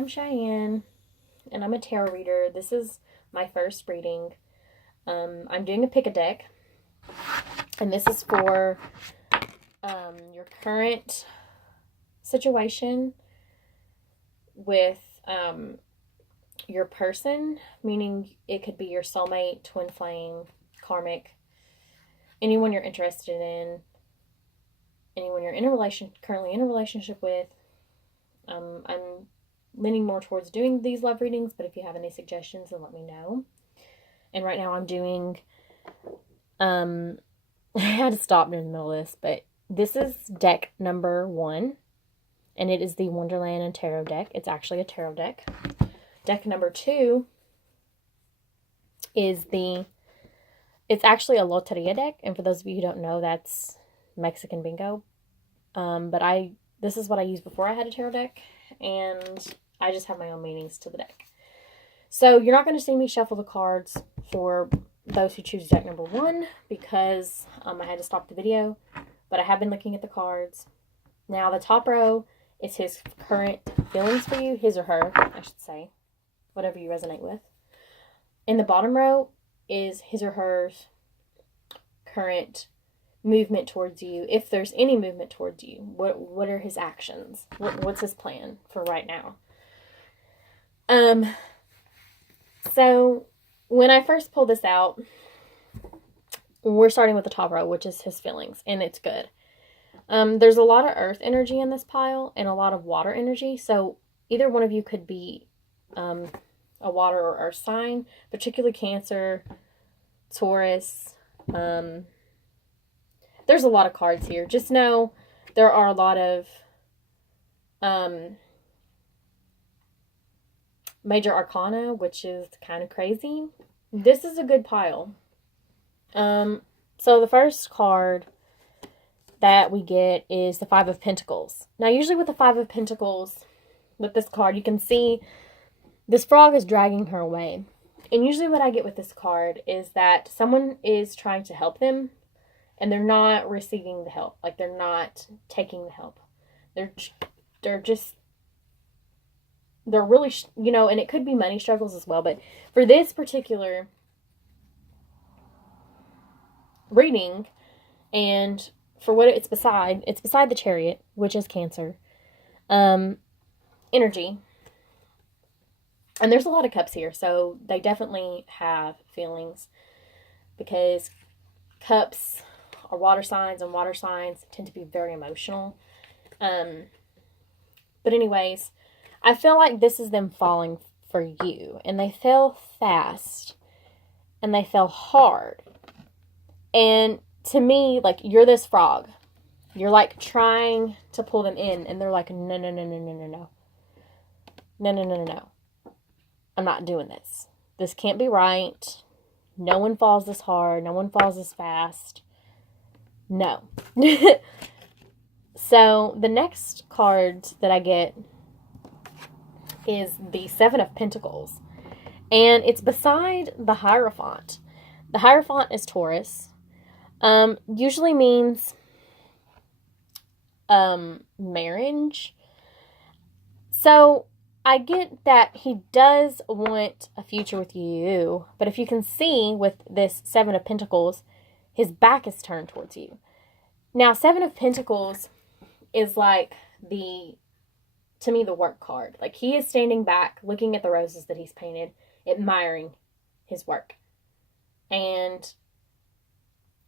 I'm Cheyenne, and I'm a tarot reader. This is my first reading. I'm doing a pick-a-deck, and this is for your current situation with your person, meaning it could be your soulmate, twin flame, karmic, anyone you're interested in, anyone you're currently in a relationship with. I'm leaning more towards doing these love readings, but if you have any suggestions, then let me know. And right now I'm doing, I had to stop in the middle of this, but this is deck number 1, and it is the Wonderland and Tarot deck. It's actually a tarot deck. Deck number 2 is it's actually a loteria deck, and for those of you who don't know, that's Mexican bingo. But this is what I used before I had a tarot deck, and I just have my own meanings to the deck. So you're not going to see me shuffle the cards for those who choose deck number 1 because I had to stop the video, but I have been looking at the cards. Now the top row is his current feelings for you, his or her, I should say, whatever you resonate with. In the bottom row is his or her current movement towards you, if there's any movement towards you. What are his actions? What's his plan for right now? So when I first pulled this out, we're starting with the top row, which is his feelings, and it's good. There's a lot of earth energy in this pile and a lot of water energy, so either one of you could be a water or earth sign, particularly Cancer, Taurus. There's a lot of cards here. Just know there are a lot of major arcana, which is kind of crazy. This is a good pile. So the first card that we get is the Five of Pentacles. Now, usually with the Five of Pentacles, with this card, you can see this frog is dragging her away. And usually what I get with this card is that someone is trying to help them, and they're not receiving the help. Like, they're not taking the help. They're really, and it could be money struggles as well. But for this particular reading, and for what it's beside the Chariot, which is Cancer, energy. And there's a lot of cups here, so they definitely have feelings, because cups are water signs, and water signs tend to be very emotional. But anyways, I feel like this is them falling for you, and they fell fast, and they fell hard. And to me, like, you're this frog. You're like trying to pull them in, and they're like, no, no, no, no, no, no, no. No, no, no, no, no. I'm not doing this. This can't be right. No one falls this hard. No one falls this fast. No. So the next card that I get is the Seven of Pentacles. And it's beside the Hierophant. The Hierophant is Taurus. Usually means marriage. So I get that he does want a future with you, but if you can see with this Seven of Pentacles, his back is turned towards you. Now, Seven of Pentacles is like to me, the work card. Like, he is standing back, looking at the roses that he's painted, admiring his work. And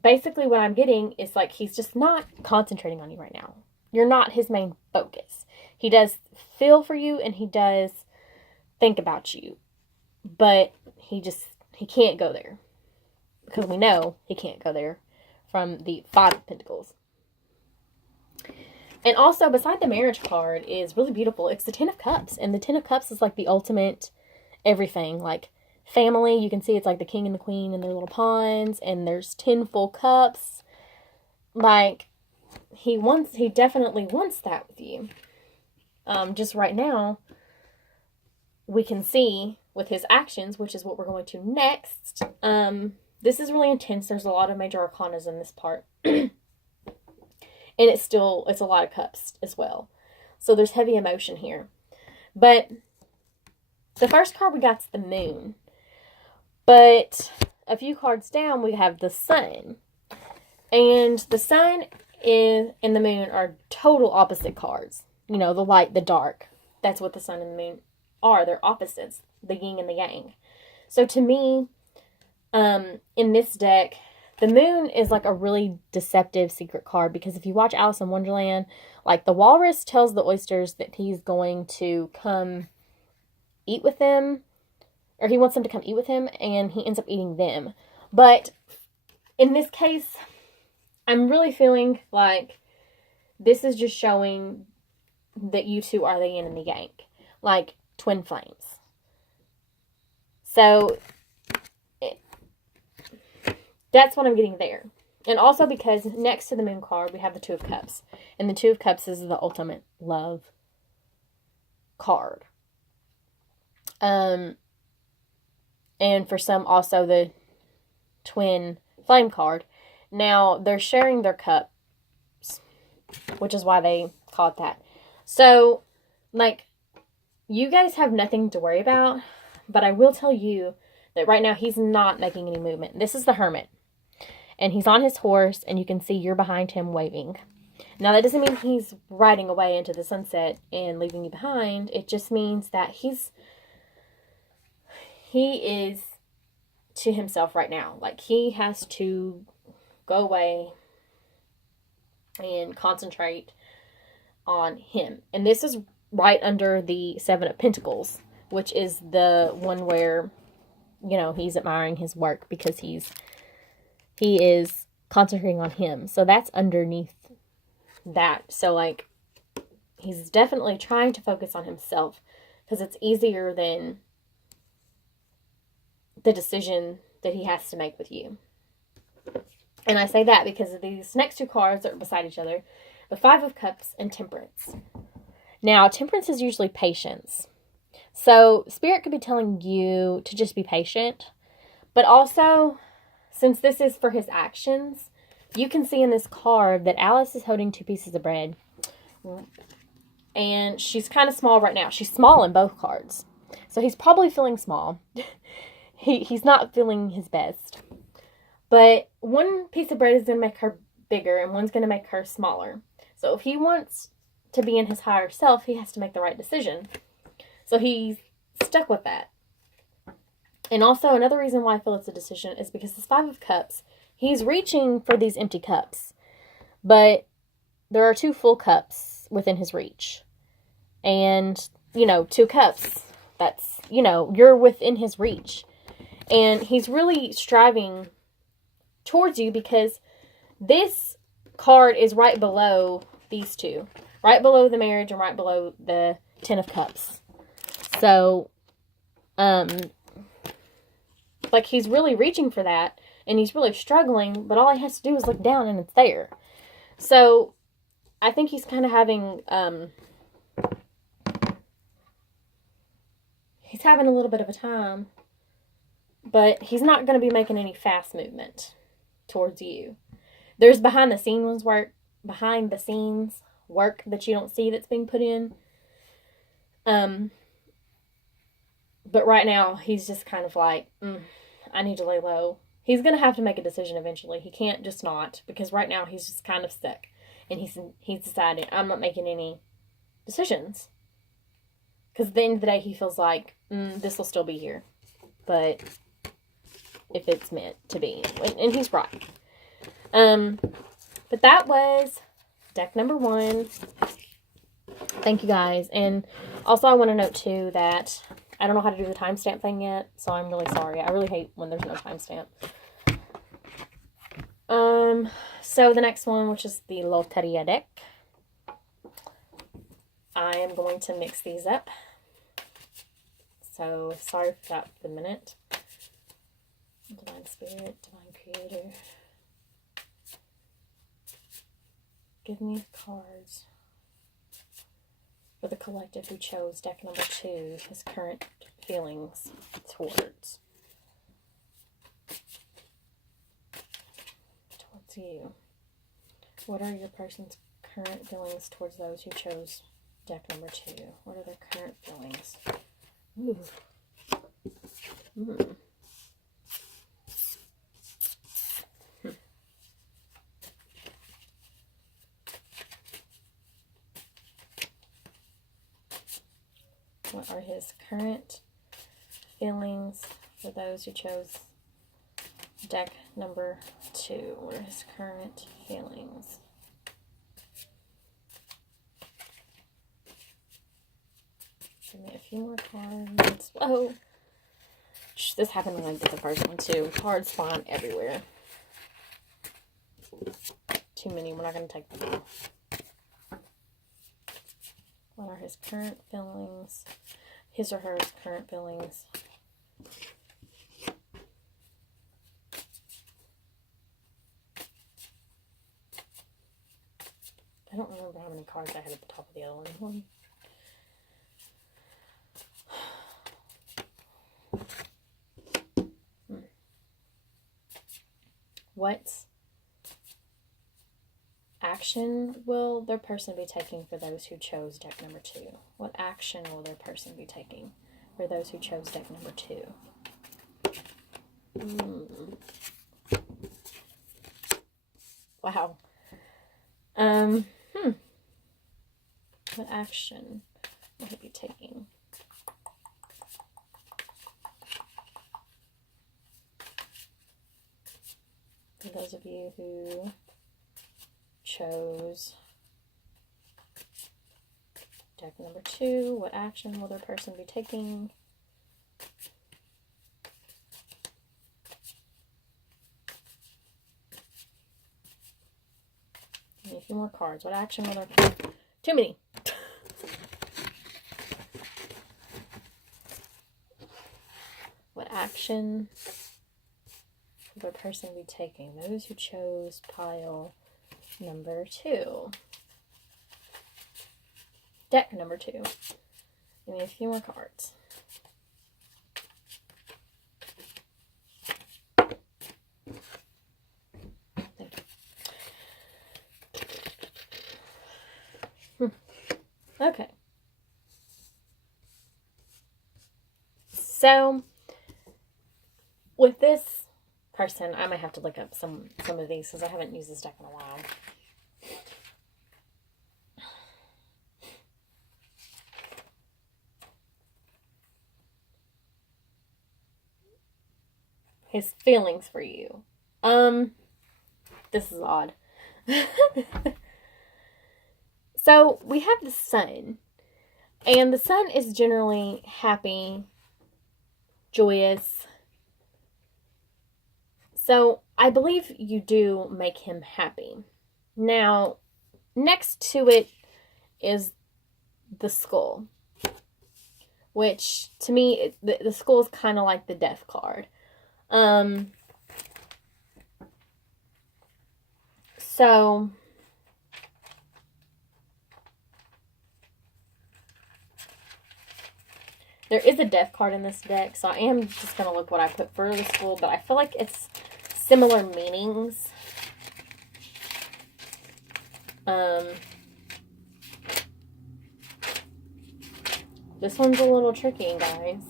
basically what I'm getting is, like, he's just not concentrating on you right now. You're not his main focus. He does feel for you, and he does think about you. But he can't go there. Because we know he can't go there from the Five of Pentacles. And also, beside the marriage card is really beautiful. It's the Ten of Cups. And the Ten of Cups is like the ultimate everything. Like, family, you can see it's like the king and the queen and their little pawns. And there's 10 full cups. Like, he definitely wants that with you. Just right now, we can see with his actions, which is what we're going to next. This is really intense. There's a lot of major arcanas in this part. And it's a lot of cups as well. So there's heavy emotion here. But The first card we got is the moon. But a few cards down, we have the sun. And the sun and the moon are total opposite cards. You know, the light, the dark. That's what the sun and the moon are. They're opposites. The yin and the yang. So to me, in this deck, the moon is like a really deceptive secret card. Because if you watch Alice in Wonderland, like the walrus tells the oysters that he's going to come eat with them. Or he wants them to come eat with him, and he ends up eating them. But in this case, I'm really feeling like this is just showing that you two are the yin and the yang. Like twin flames. So, that's what I'm getting there. And also because next to the moon card, we have the Two of Cups. And the Two of Cups is the ultimate love card. And for some, also the twin flame card. Now, they're sharing their cups, which is why they call it that. So, like, you guys have nothing to worry about, but I will tell you that right now he's not making any movement. This is the Hermit, and he's on his horse, and you can see you're behind him waving. Now, that doesn't mean he's riding away into the sunset and leaving you behind. It just means that he is to himself right now. Like, he has to go away and concentrate on him. And this is right under the Seven of Pentacles, which is the one where, you know, he's admiring his work because he is concentrating on him. So that's underneath that. So, like, he's definitely trying to focus on himself because it's easier than the decision that he has to make with you. And I say that because of these next two cards that are beside each other, the Five of Cups and Temperance. Now, Temperance is usually patience. So, Spirit could be telling you to just be patient. But also, since this is for his actions, you can see in this card that Alice is holding two pieces of bread. And she's kind of small right now. She's small in both cards. So, he's probably feeling small. He's not feeling his best. But one piece of bread is going to make her bigger and one's going to make her smaller. So if he wants to be in his higher self, he has to make the right decision. So he's stuck with that. And also another reason why I feel it's a decision is because this Five of Cups, he's reaching for these empty cups. But there are two full cups within his reach. And, you know, two cups. That's, you know, you're within his reach. And he's really striving towards you because this card is right below these two. Right below the marriage and right below the Ten of Cups. So, like, he's really reaching for that. And he's really struggling. But all he has to do is look down and it's there. So, I think he's kind of having, he's having a little bit of a time. But he's not going to be making any fast movement towards you. There's behind the scenes work that you don't see that's being put in. But right now, he's just kind of like, I need to lay low. He's going to have to make a decision eventually. He can't just not, because right now he's just kind of stuck. And he's decided, I'm not making any decisions. Because at the end of the day, he feels like, this will still be here. But if it's meant to be. And he's right. But that was deck number 1. Thank you guys. And also I want to note too that I don't know how to do the timestamp thing yet. So I'm really sorry. I really hate when there's no timestamp. So the next one, which is the Loteria deck. I am going to mix these up. So sorry for that for the minute. Divine Spirit, Divine Creator. Give me cards for the collective who chose deck number 2, his current feelings towards you. What are your person's current feelings towards those who chose deck number 2? What are their current feelings? Ooh. Hmm. What are his current feelings for those who chose deck number 2? What are his current feelings? Give me a few more cards. Whoa! This happened when I did the first one too. Cards flying everywhere. Too many. We're not going to take them all. What are his current feelings? His or her current feelings. I don't remember how many cards I had at the top of the other one. What action will their person be taking for those who chose deck number 2? What action will their person be taking for those who chose deck number 2? Wow. What action will he be taking? For those of you who chose deck number 2, what action will their person be taking? Give me a few more cards. What action will their... Too many. What action will their person be taking? Those who chose pile number 2. Deck number 2. Give me a few more cards. Thank you. Okay. So, with this person, I might have to look up some of these because I haven't used this deck in a while. His feelings for you. This is odd. So, we have the sun. And the sun is generally happy, joyous. So, I believe you do make him happy. Now, next to it is the skull. Which, to me, the skull is kind of like the death card. So, there is a death card in this deck, so I am just going to look what I put for the skull, but I feel like it's similar meanings. This one's a little tricky, guys.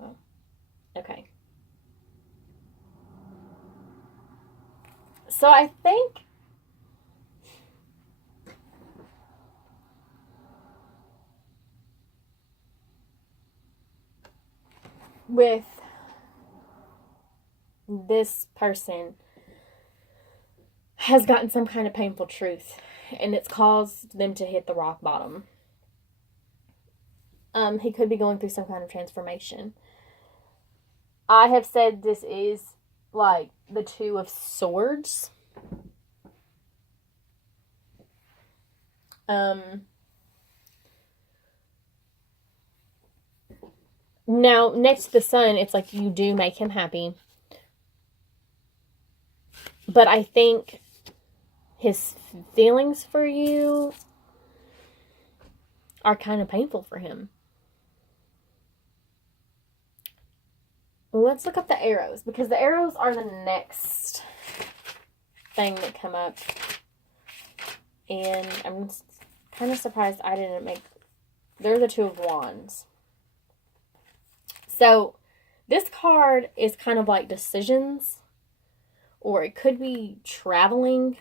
Oh, okay. So I think with this person has gotten some kind of painful truth, and it's caused them to hit the rock bottom. He could be going through some kind of transformation. I have said this is like the 2 of Swords. Now, next to the sun, it's like you do make him happy. But I think his feelings for you are kind of painful for him. Let's look up the arrows, because the arrows are the next thing that come up. And I'm kind of surprised I didn't make They're the Two of Wands. So this card is kind of like decisions, or it could be traveling.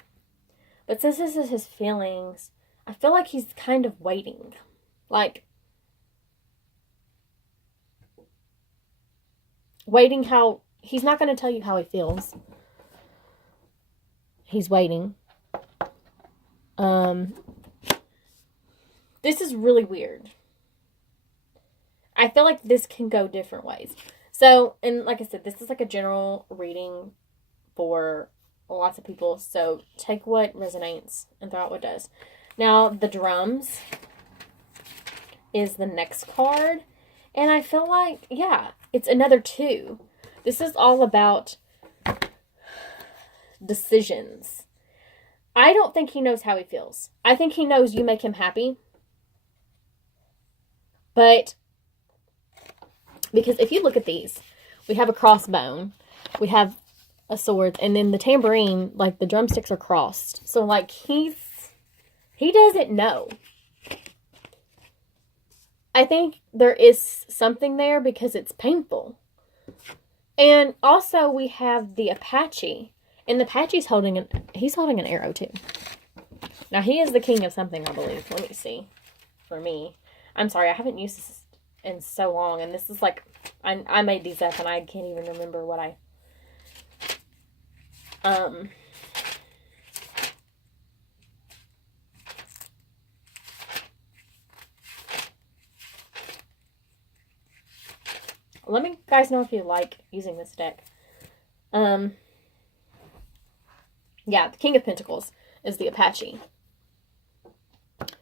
But since this is his feelings, I feel like he's kind of waiting. Like, waiting how... He's not going to tell you how he feels. He's waiting. This is really weird. I feel like this can go different ways. So, and like I said, this is like a general reading for lots of people. So, take what resonates and throw out what does. Now, the drums is the next card. And I feel like, yeah, it's another 2. This is all about decisions. I don't think he knows how he feels. I think he knows you make him happy. But, because if you look at these, we have a crossbone, we have a sword, and then the tambourine, like the drumsticks are crossed. So like he doesn't know. I think there is something there because it's painful. And also we have the Apache. And the Apache's holding an arrow too. Now he is the king of something, I believe. Let me see. For me. I'm sorry, I haven't used this in so long. And this is like, I made these up and I can't even remember what I... Let me guys know if you like using this deck. Yeah, the King of Pentacles is the Apache.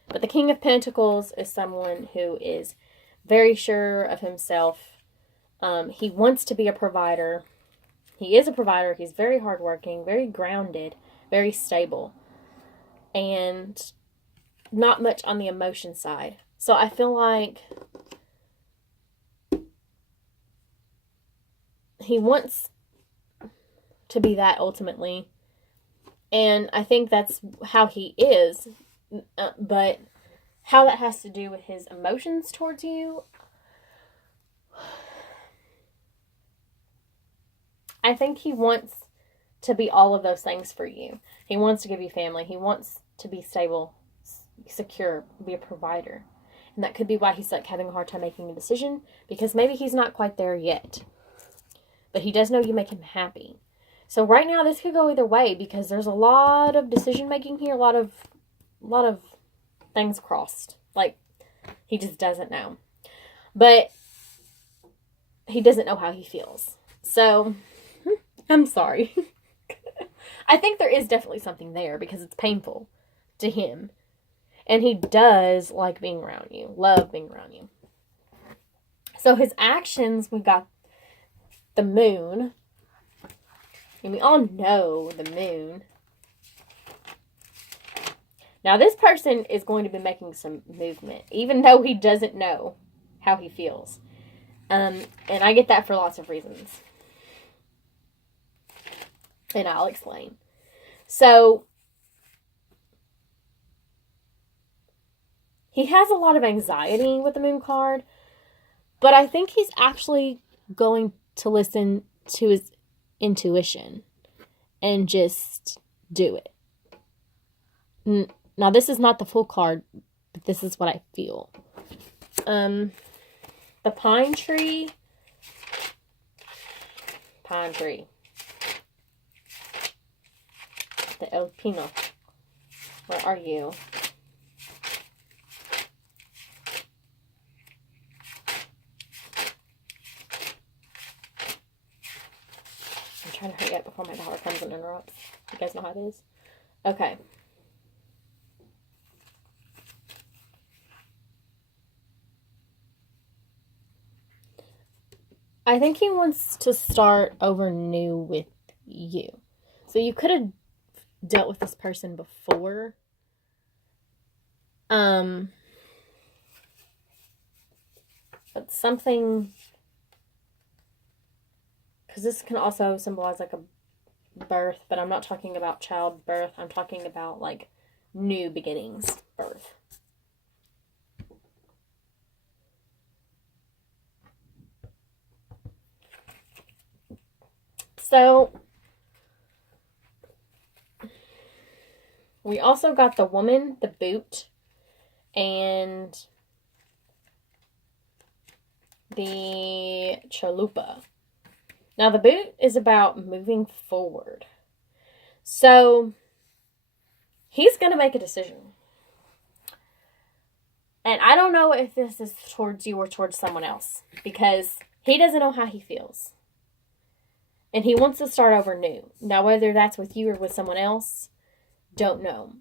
But the King of Pentacles is someone who is very sure of himself. He wants to be a provider. He is a provider. He's very hardworking, very grounded, very stable. And not much on the emotion side. So I feel like he wants to be that ultimately. And I think that's how he is. But how that has to do with his emotions towards you, I think he wants to be all of those things for you. He wants to give you family. He wants to be stable, secure, be a provider. And that could be why he's like having a hard time making a decision, because maybe he's not quite there yet. But he does know you make him happy. So right now this could go either way, because there's a lot of decision making here, a lot of things crossed. Like, he just doesn't know. But he doesn't know how he feels. So, I'm sorry. I think there is definitely something there because it's painful to him. And he does like being around you. Love being around you. So his actions, we got the moon. And we all know the moon. Now this person is going to be making some movement. Even though he doesn't know how he feels. And I get that for lots of reasons. And I'll explain. So, he has a lot of anxiety with the moon card. But I think he's actually going to listen to his intuition. And just do it. Now, this is not the full card. But this is what I feel. The pine tree. Pine tree. The El Pino. Where are you? I'm trying to hurry up before my daughter comes and interrupts. You guys know how it is? Okay. I think he wants to start over new with you. So you could have dealt with this person before. But something, because this can also symbolize like a birth, but I'm not talking about childbirth. I'm talking about like new beginnings, birth. So, we also got the woman, the boot, and the chalupa. Now, the boot is about moving forward. So, he's going to make a decision. And I don't know if this is towards you or towards someone else, because he doesn't know how he feels. And he wants to start over new. Now, whether that's with you or with someone else, don't know.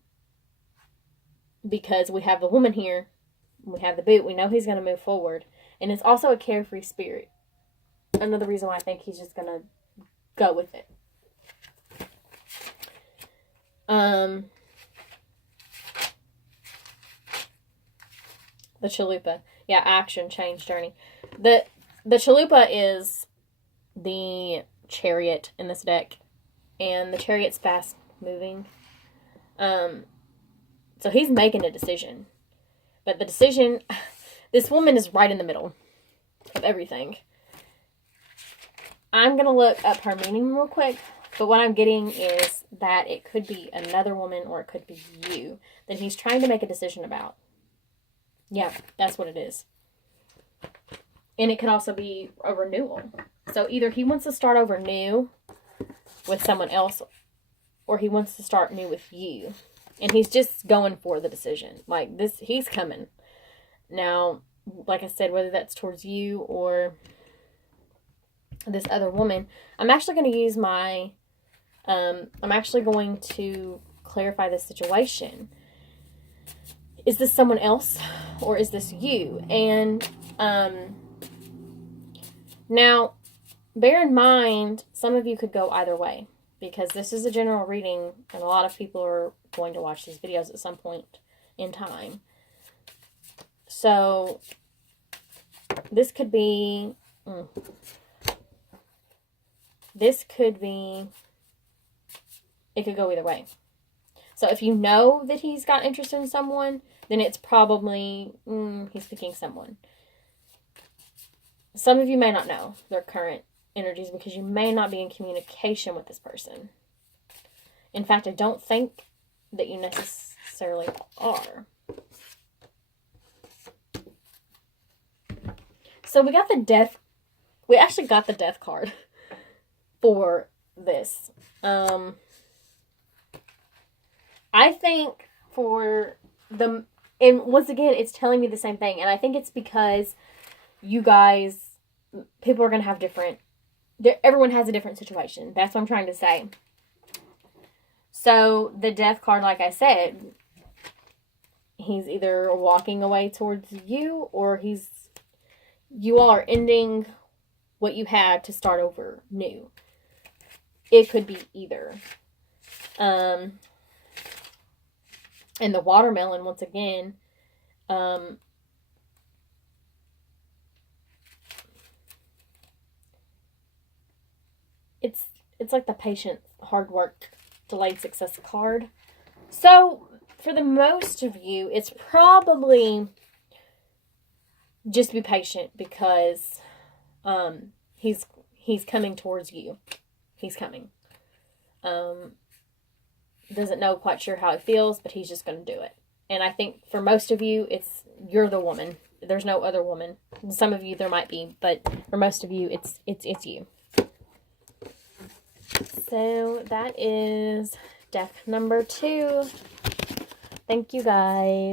Because we have the woman here, we have the boot, we know he's going to move forward. And it's also a carefree spirit. Another reason why I think he's just going to go with it. The chalupa. Yeah, action, change, journey. The chalupa is the chariot in this deck. And the chariot's fast moving. So he's making a decision. But the decision, this woman is right in the middle of everything. I'm going to look up her meaning real quick. But what I'm getting is that it could be another woman or it could be you that he's trying to make a decision about. Yeah, that's what it is. And it could also be a renewal. So either he wants to start over new with someone else, or he wants to start new with you. And he's just going for the decision. Like, this, he's coming. Now, like I said, whether that's towards you or this other woman, I'm actually going to use my, I'm actually going to clarify the situation. Is this someone else or is this you? And now, bear in mind, some of you could go either way, because this is a general reading and a lot of people are going to watch these videos at some point in time. So, this could be, it could go either way. So if you know that he's got interest in someone, then it's probably, he's picking someone. Some of you may not know their current energies because you may not be in communication with this person. In fact, I don't think that you necessarily are. So we got the death, we actually got the death card for this. I think for the, and once again, it's telling me the same thing. And I think it's because you guys, people are going to have different, everyone has a different situation. That's what I'm trying to say. So the death card, like I said, he's either walking away towards you or you all are ending what you had to start over new. It could be either. And the watermelon, once again, it's like the patient, hard work, delayed success card. So, for the most of you, it's probably just be patient because he's coming towards you. He's coming. Doesn't know quite sure how he feels, but he's just going to do it. And I think for most of you, you're the woman. There's no other woman. Some of you there might be, but for most of you, it's you. So that is deck number 2. Thank you guys.